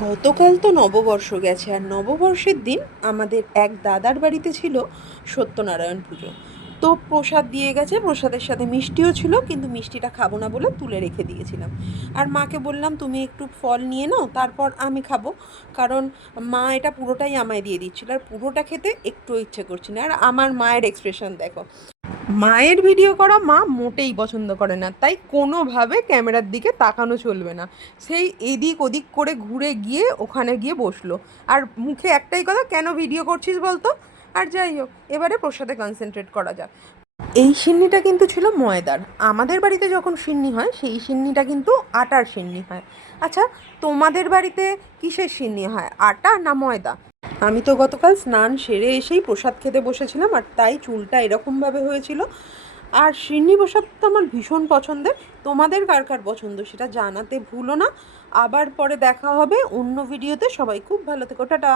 গতকাল তো নববর্ষ গেছে, আর নববর্ষের দিন আমাদের এক দাদার বাড়িতে ছিল সত্যনারায়ণ পুজো। তো প্রসাদ দিয়ে গেছে, প্রসাদের সাথে মিষ্টিও ছিল, কিন্তু মিষ্টিটা খাবো না বলে তুলে রেখে দিয়েছিলাম। আর মাকে বললাম তুমি একটু ফল নিয়ে নাও, তারপর আমি খাবো। কারণ মা এটা পুরোটাই আমায় দিয়ে দিচ্ছিল, আর পুরোটা খেতে একটু ইচ্ছে করছে না। আর আমার মায়ের এক্সপ্রেশন দেখো, মায়ের ভিডিও করা মা মোটেই পছন্দ করে না, তাই কোনোভাবে ক্যামেরার দিকে তাকানো চলবে না। সেই এদিক ওদিক করে ঘুরে গিয়ে ওখানে গিয়ে বসলো, আর মুখে একটাই কথা, কেন ভিডিও করছিস বলতো। আর যাই হোক, এবারে প্রসাদে কনসেন্ট্রেট করা যাক। এই সিন্নিটা কিন্তু ছিল ময়দার। আমাদের বাড়িতে যখন সিন্নি হয় সেই সিন্নিটা কিন্তু আটার সিন্নি হয়। আচ্ছা, তোমাদের বাড়িতে কিসের সিন্নি হয়, আটা না ময়দা? আমি তো গতকাল স্নান সেরে এসেই প্রসাদ খেতে বসেছিলাম, আর তাই চুলটা এরকমভাবে হয়েছিল। আর সিন্নি প্রসাদ তো আমার ভীষণ পছন্দের। তোমাদের কার কার পছন্দ সেটা জানাতে ভুলো না। আবার পরে দেখা হবে অন্য ভিডিওতে। সবাই খুব ভালো থেকো, টাটা।